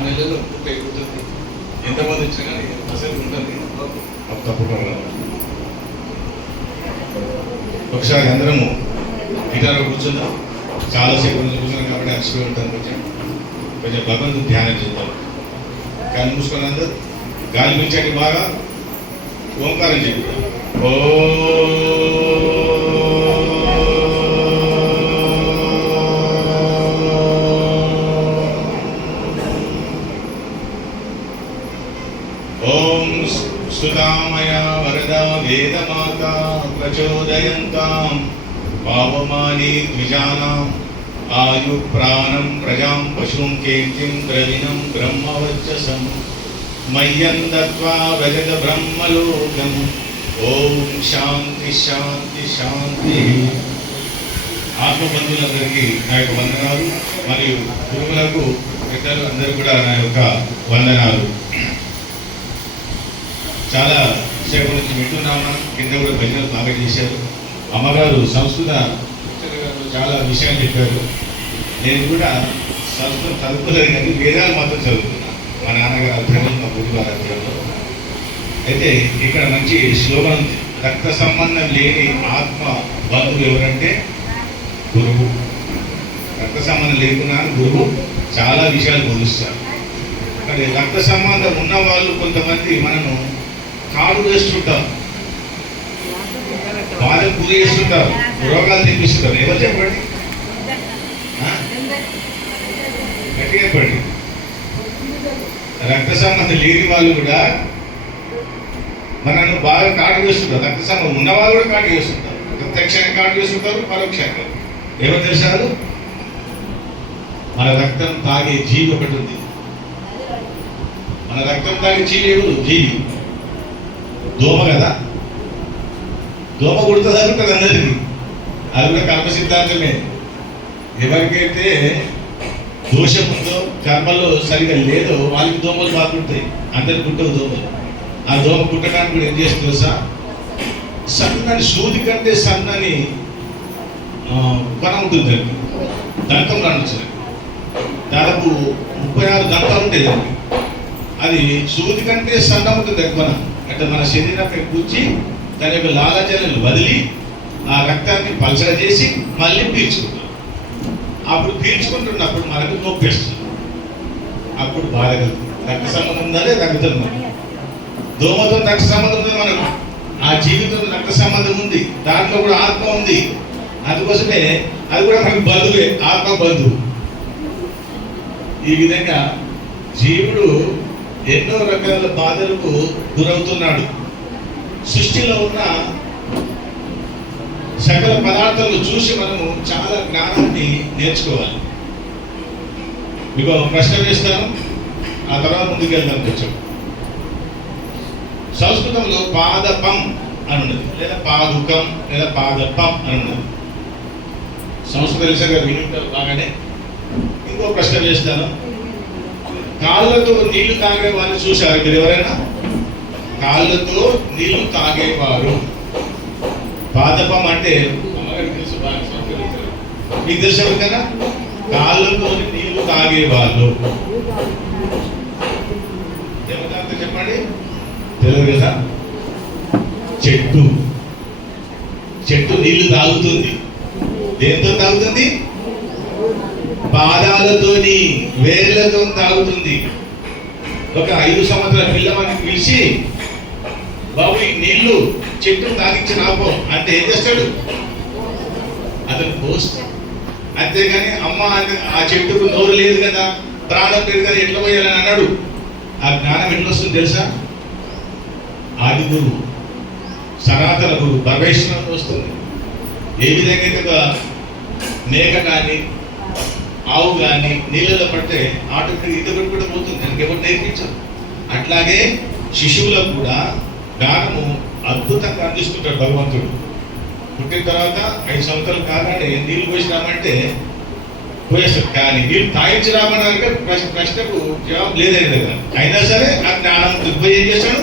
6 నెలల్లో పూర్తి అయిపోతుంది. ఎంతమంది వచ్చినా కానీ అసలు ఉంటుంది. తప్పకుండా ఒకసారి అందరము గిటార్లో కూర్చుందాం. చాలాసేపు కూర్చున్నాం కాబట్టి అలసిపోయి ఉంటాను. కొంచెం భగవంతుని ధ్యానం చేద్దాం. కానీ మూసుకొని అందరూ గాలి పీల్చండి, బాగా ఓంకారం చెప్తాం. ఓం సుధామయ వరదా వేదమాతా ప్రచోదయంతాం పావమాని ద్విజానాం ఆయు ప్రాణం ప్రజాం పశుం కీర్తిం ద్రవిణం బ్రహ్మవర్చసం మయ్యం దత్వా వ్రజత బ్రహ్మలోకం. ఓం శాంతి శాంతి శాంతి. ఆత్మబంధువులందరికీ నా యొక్క వందనాలు, మరియు గురువులకు పెద్దలు అందరూ కూడా నా యొక్క వందనాలు. చాలా సేపు నుంచి వింటున్నాము. కింద కూడా భజనలు బాగా చేశారు. అమ్మగారు సంస్కృత చాలా విషయాలు చెప్పారు. నేను కూడా సంస్కృతం చదువుకోలేదు కానీ వేదాలు మాత్రం చదువుతున్నాను. మా నాన్నగారు అధ్యయనం, మా గురుగారు అధ్యయనంలో. అయితే ఇక్కడ మంచి శ్లోకం ఉంది. రక్త సంబంధం లేని ఆత్మ బంధువు ఎవరంటే గురువు. రక్త సంబంధం లేకున్నా గురువు చాలా విషయాలు బోధిస్తారు. కానీ రక్త సంబంధం ఉన్న వాళ్ళు కొంతమంది మనను కాడు వేస్తుంటారు, బాధకు గురి చేస్తుంటారు, రోగాలు తెప్పిస్తుంటారు. ఎవరు చెప్పండి, గట్టిగా చెప్పండి. రక్త సంబంధం లేని వాళ్ళు కూడా మనను బాగా కాటు వేస్తుంటారు. రక్త సంబంధం ఉన్న వాళ్ళు కూడా కాటు వేస్తుంటారు. ప్రత్యక్షంగా కాటు వేస్తుంటారు, పరోక్షంగా. ఎవరు తెలుసారు? మన రక్తం తాగే జీవి ఒకటి ఉంది. మన రక్తం తాగే జీవి ఎవరు? జీవి దోమ కదా. దోమ కుడుతుంది అనుకుంటుంది అందరికీ. అది కూడా కర్మ సిద్ధాంతమే. ఎవరికైతే దోషం ఉందో, కర్మలో సరిగా లేదో వాళ్ళకి దోమలు బాగుంటాయి. అందరికి కుట్టవు దోమలు. ఆ దోమ కుట్టడానికి కూడా ఏం చేస్తుందో సార్, సన్నని సూది కంటే సన్నని కొన ఉంటుంది దానికి, దంతం రానొచ్చు. దాదాపు 36 దంతాలు ఉంటాయి దానికి. అది సూది కంటే సన్నం ఉంటుంది కొన. అంటే మన శరీరాన్ని కూర్చి దాని యొక్క లాలాజలను వదిలి ఆ రక్తాన్ని పలచగా చేసి మళ్ళీ పీల్చుకుంటాం. అప్పుడు పీల్చుకుంటున్నప్పుడు మనకు నొప్పి వస్తుంది. అప్పుడు బాధ కలుగుతుంది. రక్త సంబంధం ఉందనే తగ్గుతుంది. దోమతో రక్త సంబంధం ఉంది మనకు. ఆ జీవితంలో రక్త సంబంధం ఉంది. దాంట్లో కూడా ఆత్మ ఉంది. అందుకోసమే అది కూడా మనకు బంధువే, ఆత్మ బంధువు. ఈ విధంగా జీవుడు ఎన్నో రకాల బాధలకు గురవుతున్నాడు. సృష్టిలో ఉన్న సకల పదార్థాలను చూసి మనము చాలా జ్ఞానాన్ని నేర్చుకోవాలి. మీకు ఒక ప్రశ్న వేస్తాను, ఆ తర్వాత ముందుకు వెళ్దాం. కొంచెం సంస్కృతంలో పాదపం అని ఉన్నది, లేదా పాదుకం, లేదా పాదపం అని ఉన్నది. సంస్కృత తెలిసగా వినుంటారు బాగానే. ఇంకో ప్రశ్న వేస్తాను. కాళ్ళతో నీళ్లు తాగే వాళ్ళు చూశారు మీరు ఎవరైనా? కాళ్ళతో నీళ్లు తాగేవారు. పాదపం అంటే తెలుసు, మీకు తెలుసు కదా. కాళ్ళతో నీళ్లు తాగేవాళ్ళు ఏమంటారు చెప్పండి? తెలియదు కదా. చెట్టు చెట్టు నీళ్లు తాగుతుంది. దేంతో తాగుతుంది? పాదాలతోని, వేర్లతో తాగుతుంది. ఒక 5 సంవత్సరాల పిల్లవాడిని పిలిచి, బాబు ఈ నీళ్లు చెట్టు తాగించి రాపో అంటే ఏం చేస్తాడు? అతను పోస్తాడు. అంతేగాని అమ్మ ఆ చెట్టుకు నోరు లేదు కదా, ప్రాణం లేదు కదా, ఎట్లా పోయాలని అన్నాడు. ఆ జ్ఞానం ఎట్లా వస్తుంది తెలుసా? ఆది గురువు, సనాతన గురువు పరమేశ్వరం వస్తుంది. ఏ విధంగా అయితే ఒక మేక కానీ ఆవు కానీ నీళ్ళలో పడితే ఆటోమేటిక్ ఈత కూడా పోతుంది, దానికి ఎవరు నేర్పించరు. అట్లాగే శిశువులకు కూడా జ్ఞానము అద్భుతంగా అందిస్తుంటాడు భగవంతుడు. పుట్టిన తర్వాత 5 సంవత్సరాలు కాగానే నీళ్ళు పోసినామంటే పోయేస్తాడు. కానీ నీళ్ళు తాగించి రామన్నాక ప్రశ్నకు జవాబు లేదని కదా. అయినా సరే ఆ జ్ఞానం దిగ్బోయి ఏం చేశాడు?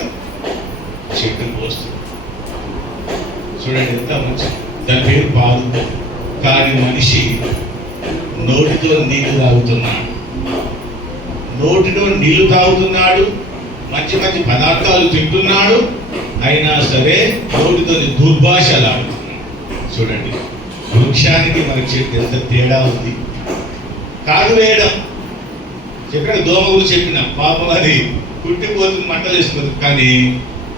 చెట్టుకు పోస్తాడు. చూడండి ఎంత మంచి. దాని పేరు పాదు. కానీ మనిషి నోటితో నీళ్లు తాగుతున్నాడు. నోటిలో నీళ్లు తాగుతున్నాడు, మంచి మంచి పదార్థాలు తింటున్నాడు, అయినా సరే నోటితో దుర్భాషలు ఆడుతున్నాడు. చూడండి, వృక్షానికి మనకి చెట్టు ఎంత తేడా ఉంది. కాదు వేయడం చెప్పిన దోమ గురించి చెప్పిన పాపం అది కుట్టిపోతుంది, మంటలు వేస్తుంది. కానీ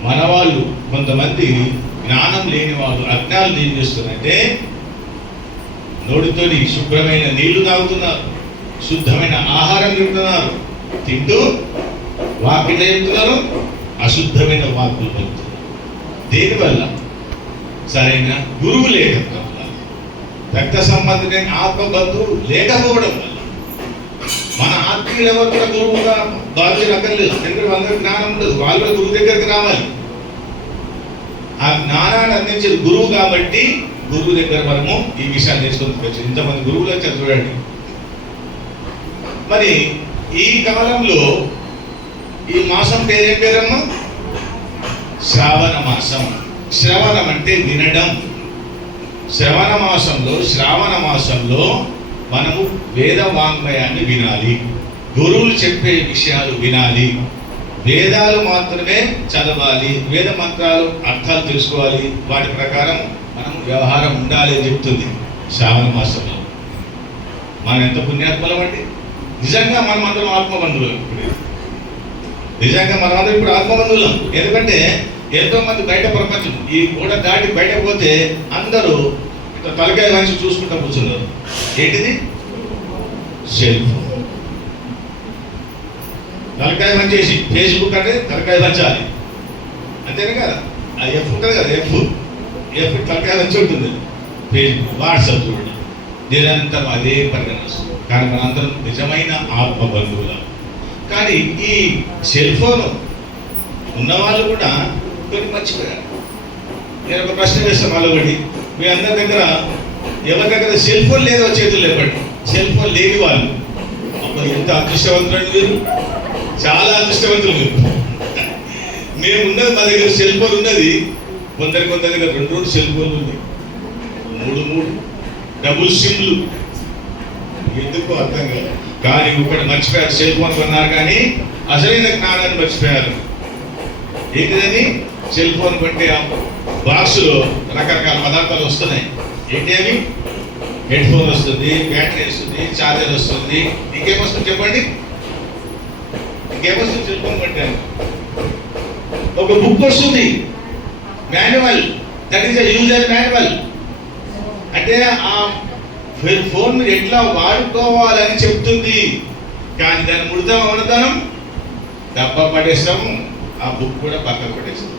మన వాళ్ళు కొంతమంది జ్ఞానం లేని వాళ్ళు అజ్ఞానం ఏం చేస్తున్నారంటే నోటితోని శుభ్రమైన నీళ్లు తాగుతున్నారు, శుద్ధమైన ఆహారం తింటున్నారు, తింటూ వాకిట చెప్తున్నారు, అశుద్ధమైన వాక్కులు పలుకుతున్నారు. దేనివల్ల? సరైన గురువు లేకపోవడం వల్ల, రక్త సంబంధమైన ఆత్మబంధువు లేకపోవడం వల్ల. మన ఆత్మీయులు ఎవరు కూడా గురువుగా భావించిన అక్కర్లేదు, ఎందుకంటే వాళ్ళ జ్ఞానం ఉండదు, వాళ్ళు గురువు దగ్గరికి రావాలి. ఆ జ్ఞానాన్ని అందించే గురువు కాబట్టి గురువు దగ్గర మనము ఈ విషయాన్ని నేర్చుకుంటుకోవచ్చు. ఇంతమంది గురువులు వచ్చారు చూడండి. మరి ఈ కాలంలో ఈ మాసం పేరేం పేరమ్మా? శ్రావణ మాసం. శ్రవణం అంటే వినడం. శ్రావణ మాసంలో మనము వేద వాంగ్మయాన్ని వినాలి, గురువులు చెప్పే విషయాలు వినాలి, వేదాలు మాత్రమే చదవాలి, వేద మంత్రాలు అర్థాలు తెలుసుకోవాలి, వాటి ప్రకారం మనం వ్యవహారం ఉండాలి అని చెప్తుంది శ్రావణ మాసంలో. మనం ఎంత పుణ్యాత్మలం అండి! నిజంగా మనం అందరం ఆత్మబంధువులం. నిజంగా మనం అందరం ఇప్పుడు ఆత్మబంధువులం. ఎందుకంటే ఎంతో మంది బయట ప్రపంచం ఈ గోడ దాటి బయట పోతే అందరూ తలకాయ వంచి చూసుకుంటూ కూర్చున్నారు. ఏంటిది? Cell phone. తలకాయ వంచేసి ఫేస్బుక్ అంటే తలకాయ వంచాలి, అంతేనే కదా. ఆ ఎఫ్ ఉంటుంది కదా, ఎఫ్ తలకాయ వంచి ఉంటుంది. ఫేస్బుక్, వాట్సాప్ చూడండి, నిరంతరం అదే పరిగణిస్తుంది. కానీ మనందరం నిజమైన ఆత్మ బంధువులు. కానీ ఈ సెల్ ఫోన్ ఉన్నవాళ్ళు కూడా కొన్ని మర్చిపోయారు. నేను ఒక ప్రశ్న వేస్తాను వాళ్ళు ఒకటి, మీ అందరి దగ్గర ఎవరి దగ్గర సెల్ ఫోన్ లేదో చేతులు లేపండి. సెల్ ఫోన్ లేని వాళ్ళు అబ్బా ఎంత అదృష్టవంతులండి మీరు, చాలా అదృష్టవంతులు మీరు. మేము ఉన్నది, మా దగ్గర సెల్ ఫోన్ ఉన్నది. కొందరి దగ్గర 2 సెల్ ఫోన్లు ఉన్నాయి, 3 డబుల్ సిమ్లు. ఎందుకో అర్థం కాదు. కానీ ఒకటి మర్చిపోయారు, సెల్ ఫోన్ కొన్నారు కానీ అసలైన జ్ఞానాన్ని మర్చిపోయారు. ఏంటిదని? సెల్ ఫోన్ కొంటే బాక్సులో రకరకాల పదార్థాలు వస్తున్నాయి. ఏంటి అవి? హెడ్ ఫోన్ వస్తుంది, బ్యాటరీ వస్తుంది, ఛార్జర్ వస్తుంది, ఇంకేమొస్తుంది చెప్పండి? ఇంకేమొస్తుంది? సెల్ ఫోన్ కొంటాను ఒక బుక్ వస్తుంది, manual, that is user manual. అంటే ఆ ఫోన్ ఎట్లా వాడుకోవాలని చెప్తుంది. కానీ దాన్ని ముడతాం, అవడతాం, డబ్బా పడేస్తాము, ఆ బుక్ కూడా పక్కన పడేస్తాం.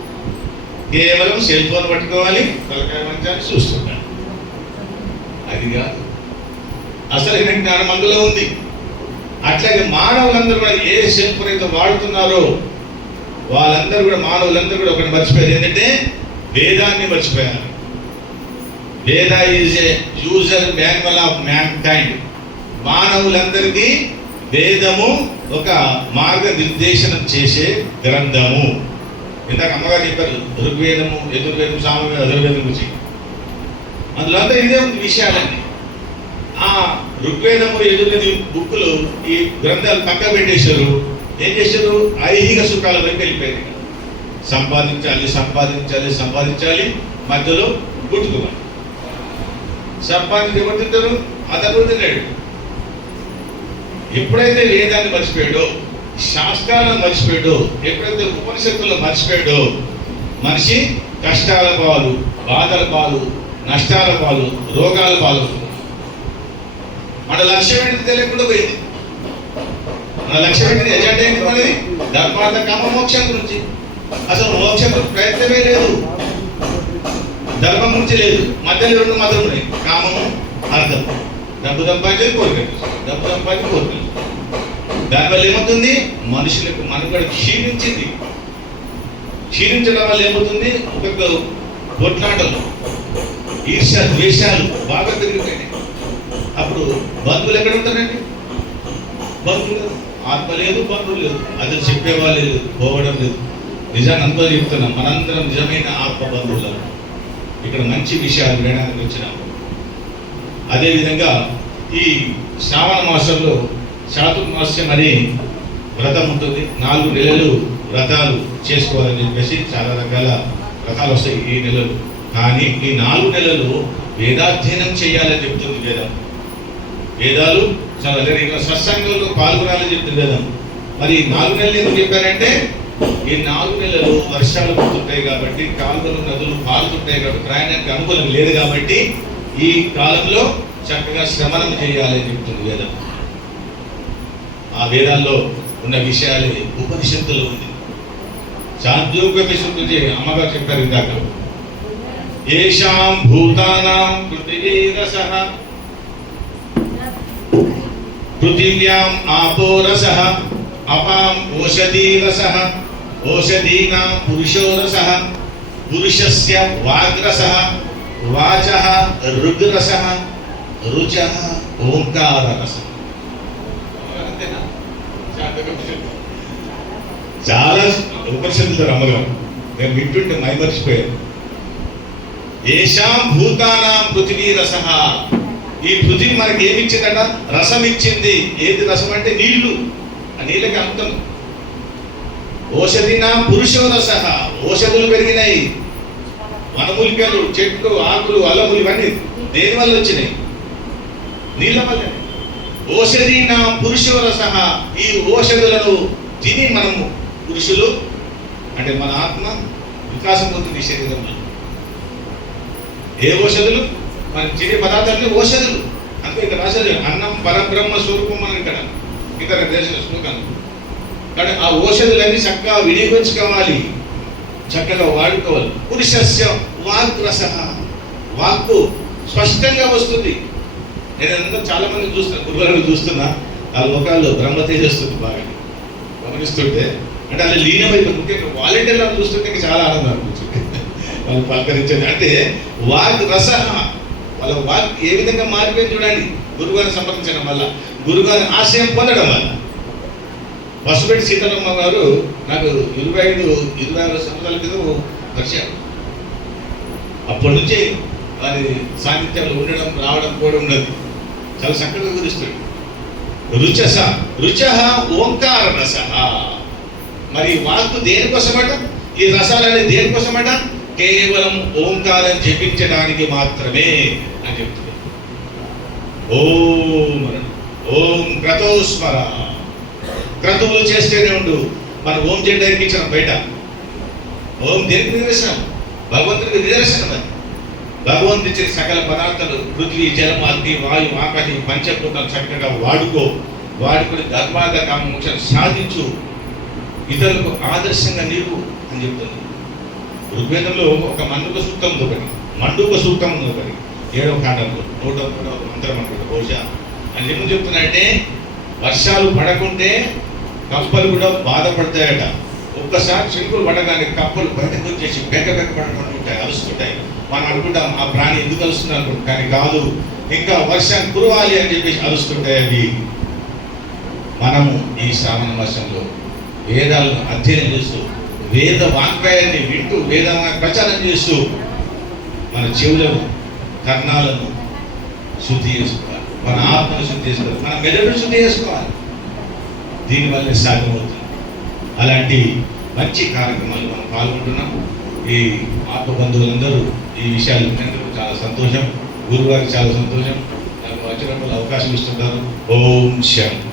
కేవలం సెల్ ఫోన్ పట్టుకోవాలి, తలకాయ మంచాన్ని చూస్తున్నాడు. అది కాదు, అసలు జ్ఞానం అందులో ఉంది. అట్లాగే మానవులందరూ కూడా ఏ సెల్ ఫోన్ అయితే వాడుతున్నారో వాళ్ళందరూ కూడా, మానవులందరూ కూడా ఒకటి మర్చిపోయారు. ఏంటంటే వేదాన్ని మర్చిపోయారు. Veda is a user manual of mankind. మానవులందరికీ వేదము ఒక మార్గనిర్దేశనం చేసే గ్రంథము. ఇందాక అమ్మగారు చెప్పారు ఋగ్వేదము, యజుర్వేదం, సామవేదం, అధర్వేదం గురించి. అందులో అంతా ఇదే ఉంది విషయాలన్నీ. ఆ ఋగ్వేదము, యజుర్వేదం బుక్కులు, ఈ గ్రంథాలు పక్క పెట్టేశారు. ఏం చేశారు? ఐహిక సుఖాల వైపు వెళ్ళిపోయింది. సంపాదించాలి, సంపాదించాలి, సంపాదించాలి, మధ్యలో గుట్టుకున్నాడు. సంపాదించి ఎవరు తింటారు? అతను తిన్నాడు. ఎప్పుడైతే వేదాన్ని మర్చిపోయాడో, శాస్త్రాలను మర్చిపోయాడో, ఎప్పుడైతే ఉపనిషత్తులను మర్చిపోయాడో, మనిషి కష్టాల పాలు, బాధల పాలు, నష్టాల పాలు, రోగాల పాలు. మన లక్ష్యం ఏంటి తెలియకుండా పోయింది. మన లక్ష్యం ఏంటి? ఎజెండా ఏంటి మనది? ధర్మార్థ కామ మోక్షం గురించి. అసలు మోక్షం ప్రయత్నమే లేదు, ధర్మం గురించి లేదు. మధ్యలో 2 మతాలు ఉన్నాయి, కామము, అర్థం. డబ్బు సంపాదించేది కోరికలు, డబ్బు సంపాదించి కోరికలు. దానివల్ల ఏమవుతుంది? మనుషులకు మనుగడ క్షీణించింది. క్షీణించడం వల్ల ఏమవుతుంది? ఒక్కొక్క కొట్లాటలు, ఈర్ష, ద్వేషాలు బాగా పెరిగిపోయినాయి. అప్పుడు బంధువులు ఎక్కడ ఉంటారండి? బంధువులు, ఆత్మ లేదు, బంధువులు లేదు, అది చెప్పేవాళ్ళు లేదు, పోవడం లేదు. నిజాన్ని అంతా చెప్తున్నాం, మనందరం నిజమైన ఆత్మ బంధువులు. ఇక్కడ మంచి విషయాలు వినడానికి వచ్చినాం. అదేవిధంగా ఈ శ్రావణ మాసంలో చాతుర్మాస్యం అని వ్రతం ఉంటుంది. 4 నెలలు వ్రతాలు చేసుకోవాలని చెప్పేసి చాలా రకాల వ్రతాలు వస్తాయి ఈ నెలలు. కానీ ఈ 4 నెలలు వేదాధ్యయనం చేయాలని చెప్తుంది వేదం. వేదాలు చాలా సత్సంగంలో పాల్గొనాలని చెప్తుంది వేదం. మరి 4 నెలలు ఎందుకు చెప్పారంటే ఈ 4 నెలలు వర్షాలు పడుతుంటాయి కాబట్టి, కాలువలు నదులు పారుతుంటాయి కాబట్టి, ప్రయాణానికి అనుకూలం లేదు కాబట్టి ఈ కాలంలో చక్కగా శ్రవణం చేయాలని చెప్తుంది వేదం. ఆ వేదాల్లో ఉన్న విషయాలు ఉపనిషత్తులు ఉంది. చాంద్రోపనిషత్తు అమ్మగారు చెప్పారు ఇందాక, ఏషాం భూతానాం పృథివీరసః పృథివ్యాం ఆపో రసః అపాం ఓషధీరసః ఓషధీనాం పురుషో రసః పురుషస్య వాగ్రసః వాచః ఋగ్రసః రుచః ఓంకార రసః. చాలా ఉపనిషత్తులు అమ్మగారు నేను వింటుంటే మైమర్చిపోయాను. ఏషాం భూతానాం పృథివీ రసః, ఈ పృథివీ మనకి ఏమి ఇచ్చిందట? రసం ఇచ్చింది. ఏది రసం అంటే నీళ్లు. ఆ నీళ్ళకి అర్థం. ఓషధినా పురుషో రసః, ఓషధులు పెరిగినాయి. వనమూలికలు, చెట్లు, ఆకులు, అల్లములు ఇవన్నీ దేని వల్ల వచ్చినాయి? నీళ్ళ వల్ల. ఓషధినా పురుషో రసః, ఈ ఓషధులను తిని మనము పురుషులు అంటే మన ఆత్మ వికాసం పొందుతుంది శరీరంలో. ఏ ఓషధులు? మన తినే పదార్థాలు ఓషధులు. అందుకే ఇక్కడ రాశారు అన్నం పరబ్రహ్మ స్వరూపం అని ఇక్కడ ఇతర దేశ శ్లోకాలు. కానీ ఆ ఓషధులన్నీ చక్కగా వినియోగించుకోవాలి, చక్కగా వాడుకోవాలి. పురుషస్య వాగ్రసః, వాక్కు స్పష్టంగా వస్తుంది. నేను చాలా మంది చూస్తున్నా, గురువులను చూస్తున్నా, ఆ లోకాల్లో బ్రహ్మ తేజస్తుంది బాగా గమనిస్తుంటే. అంటే అలా లీనమైపోయి ముఖ్యంగా వాలంటీర్లను చూస్తుంటే చాలా ఆనందం అనిపించింది. వాళ్ళు పలకరించండి అంటే వాగ్ రస, వాళ్ళ వాగ్ ఏ విధంగా మారిపోయింది చూడండి. గురుగారిని సంప్రదించడం వల్ల, గురుగారి ఆశయం పొందడం వల్ల. పసుపెట్టి సీతారామ గారు నాకు 25-26 సంవత్సరాల క్రితం పరిచయం. అప్పటి నుంచి వారి సాన్నిధ్యంలో ఉండడం, రావడం కూడా ఉండదు. చాలా చక్కగా గురిస్తుంది. రుచస రుచః ఓంకార రసః. మరి వాక్కు దేనికోసమట? ఈ రసాలని దేనికోసమట? కేవలం ఓంకారం జపించడానికి మాత్రమే అని చెప్తుంది. ఓం ఓం క్రతోస్మర, క్రతువులు చేస్తూనే ఉండు. మన ఓం జెండా ఎక్కించాం బయట. ఓం దేనికి నిదర్శనం? భగవంతుడికి నిదర్శనం. అది భగవంతుడి ఇచ్చిన సకల పదార్థాలు పృథ్వీ, జలం, అగ్ని, వాయు, ఆకాశం, పంచభూతాలు చక్కగా వాడుకొని ధర్మార్థ కామ మోక్షాన్ని సాధించు, ఇతరులకు ఆదర్శంగా నీవు అని చెప్తుంది. ఋగ్వేదంలో ఒక మండుక సూక్తం ఉంది, ఒకటి మండుక సూక్తం ఉంది, ఒకటి 7వ కాండంలో 103వ మంత్రం అనుకుంటా బహుశా. అని ఏమో చెప్తున్నాయంటే వర్షాలు పడకుంటే కప్పలు కూడా బాధపడతాయట. ఒక్కసారి చినుకులు పడగానే కప్పలు బయటకు వచ్చేసి బెక్క పడుకుంటూ ఉంటాయి, అలుస్తుంటాయి. మనం అనుకుంటాం ఆ ప్రాణి ఎందుకు అలుస్తుంది అనుకుంటాం, కానీ కాదు, ఇంకా వర్షం కురవాలి అని చెప్పేసి అలుస్తుంటాయి అవి. మనము ఈ శ్రావణ మాసంలో వేదాలను అధ్యయనం చేస్తూ, వేద వాంగ్మయాన్ని వింటూ, వేదాన్ని ప్రచారం చేస్తూ మన చెవులను, కర్ణాలను శుద్ధి చేసుకోవాలి, మన ఆత్మను శుద్ధి చేసుకోవాలి, మన మెదడును శుద్ధి చేసుకోవాలి. దీనివల్లే సాధ్యమవుతుంది. అలాంటి మంచి కార్యక్రమాలు మనం పాల్గొంటున్నాం. ఈ ఆత్మ బంధువులందరూ ఈ విషయాలు విన్నందుకు చాలా సంతోషం. గురువారికి చాలా సంతోషం. నాకు వచ్చినప్పుడు అవకాశం ఇస్తుంటారు. ఓం శాంతి.